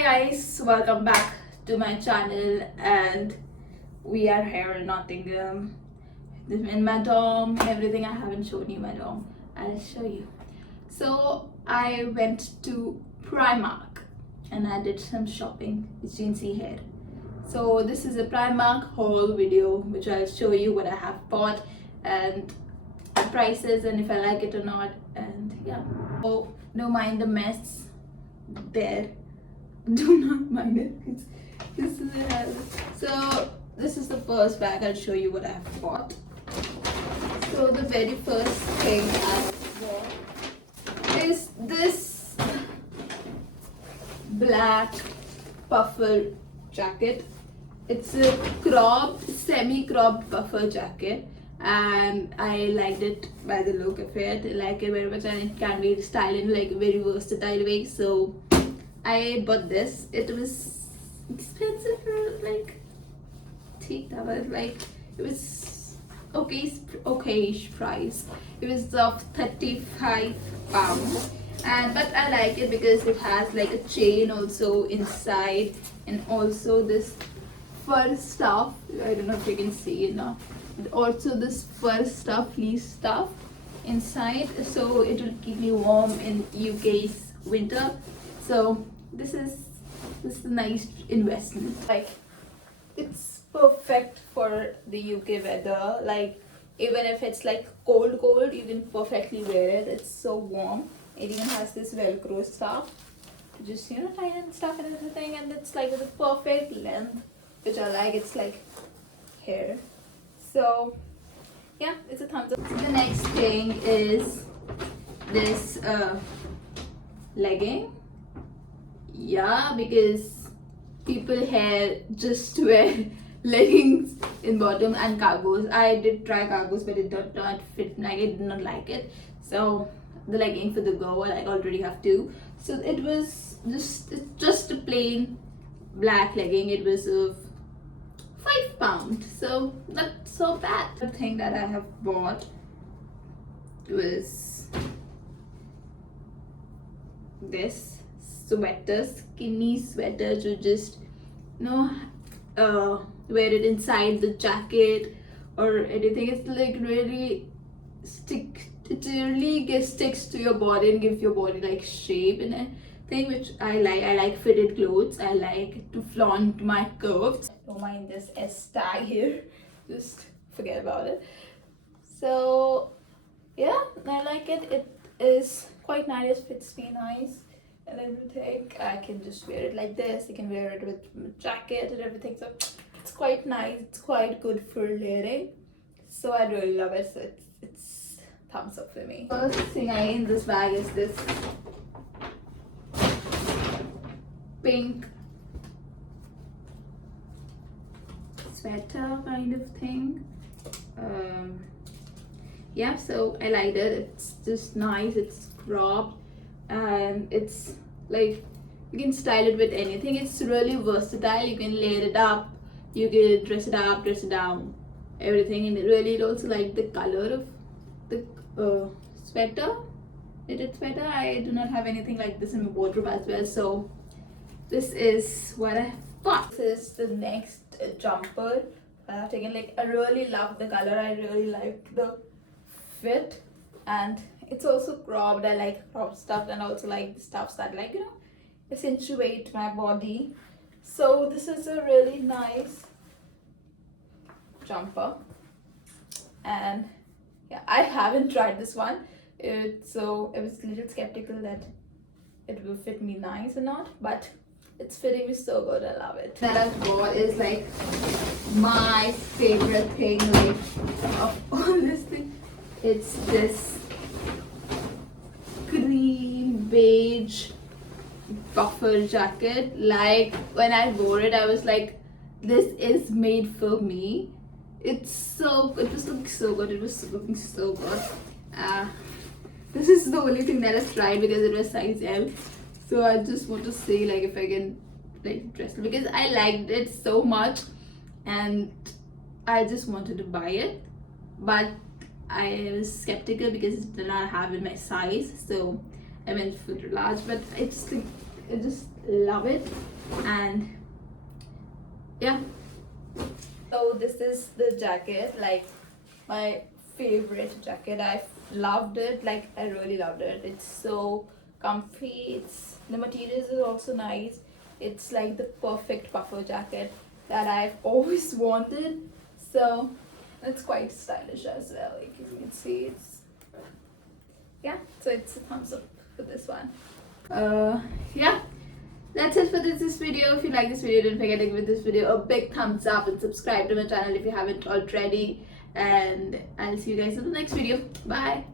Hi guys, welcome back to my channel, and we are here in Nottingham in my dorm. Everything I haven't shown you my dorm, I'll show you. So I went to Primark and I did some shopping, as you can see here. So this is a Primark haul video which I'll show you what I have bought and the prices and if I like it or not, and yeah. Oh, don't mind the mess there. Do not mind it. This is it. So this is the first bag. I'll show you what I've bought. So the very first thing I bought is this black puffer jacket. It's a cropped, semi-cropped puffer jacket, and I liked it by the look of it. I like it very much, and it can be styled in like a very versatile way. So I bought this. It was expensive for like it was okayish price. It was of £35, and but I like it because it has like a chain also inside, and also this fur stuff. I don't know if you can see it now. Also this fur stuff, fleece stuff inside, so it will keep me warm in UK's winter. So this is a nice investment. Like, it's perfect for the UK weather. Like, even if it's like cold, you can perfectly wear it. It's so warm. It even has this Velcro stuff to just tie and stuff and everything, and it's like the perfect length, which I like. It's like here. So yeah, it's a thumbs up. So the next thing is this legging. Yeah, because people here just wear leggings in bottom and cargos. I did try cargos, but it did not fit. Like, I did not like it. So the legging for the go, I already have two. So it was just a plain black legging. It was of £5, so not so bad. The thing that I have bought was this sweater, skinny sweater, to just wear it inside the jacket or anything. It's like really it really sticks to your body and gives your body like shape and everything, which I like. I like fitted clothes. I like to flaunt my curves. Don't mind this S tag here, just forget about it. So yeah, I like it. It is quite nice, fits me nice and everything. I can just wear it like this. I can wear it with my jacket and everything. So it's quite nice. It's quite good for layering. So I really love it. So it's thumbs up for me. First thing in this bag is this pink sweater kind of thing. Yeah, so I liked it. It's just nice. It's cropped and it's like you can style it with anything. It's really versatile. You can layer it up, you can dress it up, dress it down, everything. And it also like the color of the sweater. Knitted sweater. I do not have anything like this in my wardrobe as well, so this is what I bought. This is the next jumper I have taken. Like, I really love the color. I really like the fit, and it's also cropped. I like cropped stuff, and also like the stuffs that accentuate my body. So this is a really nice jumper, and yeah, I haven't tried this one. So I was a little skeptical that it will fit me nice or not, but it's fitting me so good. I love it. That I've bought is like my favorite thing, like of all this thing. It's this cream beige puffer jacket. Like, when I wore it, I was like, this is made for me. It was looking so good. It was looking so good. This is the only thing that I tried because it was size L. So I just want to see like if I can like dress it, because I liked it so much and I just wanted to buy it, but I was skeptical because it did not have in my size, so I went for the large. But it just love it. And yeah, so this is the jacket, like my favorite jacket. I loved it, like I really loved it. It's so comfy. It's the materials is also nice. It's like the perfect puffer jacket that I've always wanted. So it's quite stylish as well. Like if you can see, it's yeah. So it's a thumbs up for this one. Yeah. That's it for this video. If you like this video, don't forget to give this video a big thumbs up and subscribe to my channel if you haven't already. And I'll see you guys in the next video. Bye.